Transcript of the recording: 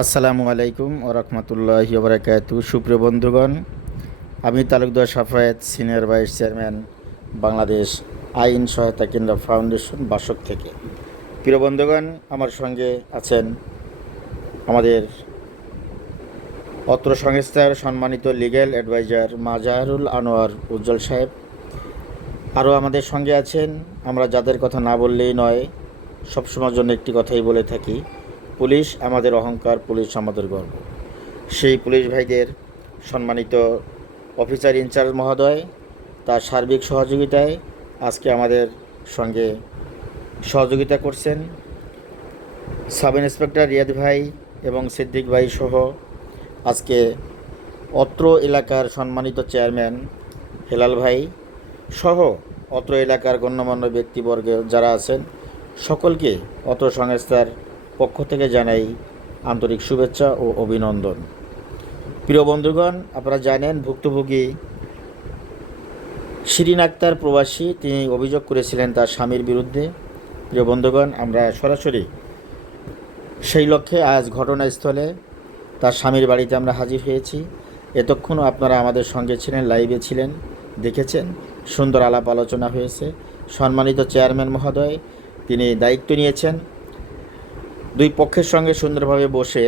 আসসালামু আলাইকুম ও রহমতুল্লাহ বারাকাতু সুপ্রিয় বন্ধুগণ, আমি Talukdar Safayet senior vice chairman Bangladesh আইন সহায়তা কেন্দ্র ফাউন্ডেশন বাসক থেকে। প্রিয় বন্ধুগণ, আমার সঙ্গে আছেন আমাদের অত্র সংস্থার সম্মানিত লিগ্যাল অ্যাডভাইজার মাজাহারুল আনোয়ার উজ্জ্বল সাহেব। আরও আমাদের সঙ্গে আছেন, আমরা যাদের কথা না বললেই নয়, সবসময়ের জন্য একটি কথাই বলে থাকি। পুলিশ আমাদের অহংকার, পুলিশ আমাদের গর্ব। সেই পুলিশ ভাইদের সম্মানিত অফিসার ইনচার্জ মহোদয়, তার সার্বিক সহযোগিতায় আজকে আমাদের সঙ্গে সহযোগিতা করছেন সাব ইন্সপেক্টর রিয়াদ ভাই এবং সিদ্দিক ভাই সহ আজকে অত্র এলাকার সম্মানিত চেয়ারম্যান হেলাল ভাই সহ অত্র এলাকার গণ্যমান্য ব্যক্তিবর্গ যারা আছেন, সকলকে অত্র সংস্থার পক্ষ থেকে জানাই আন্তরিক শুভেচ্ছা ও অভিনন্দন। প্রিয় বন্ধুগণ, আপনারা জানেন ভুক্তভোগী শিরিন আক্তার প্রবাসী, তিনি অভিযোগ করেছিলেন তার স্বামীর বিরুদ্ধে। প্রিয় বন্ধুগণ, আমরা সরাসরি সেই লক্ষ্যে আজ ঘটনাস্থলে তার স্বামীর বাড়িতে আমরা হাজির হয়েছি। এতক্ষণও আপনারা আমাদের সঙ্গে ছিলেন, লাইভে ছিলেন, দেখেছেন, সুন্দর আলাপ আলোচনা হয়েছে। সম্মানিত চেয়ারম্যান মহোদয়, তিনি দায়িত্ব নিয়েছেন। দুই পক্ষের সঙ্গে সুন্দরভাবে বসে